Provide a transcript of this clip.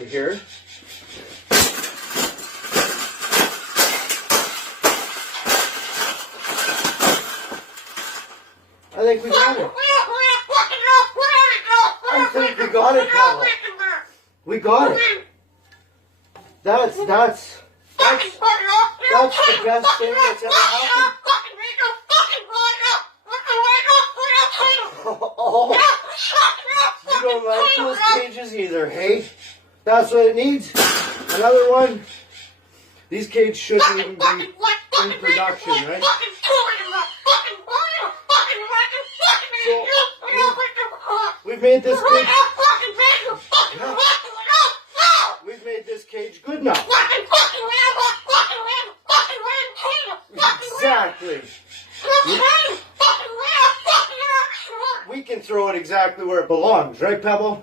Here. I think we got it. I think we got it, Paula. We got it. That's the best thing that's ever happened. Oh, you don't like those cages either, hey? That's what it needs. Another one. These cages shouldn't even be in production, right? So, we've made this cage. Yeah. We've made this cage good now. Exactly. We can throw it exactly where it belongs, right, Pebble?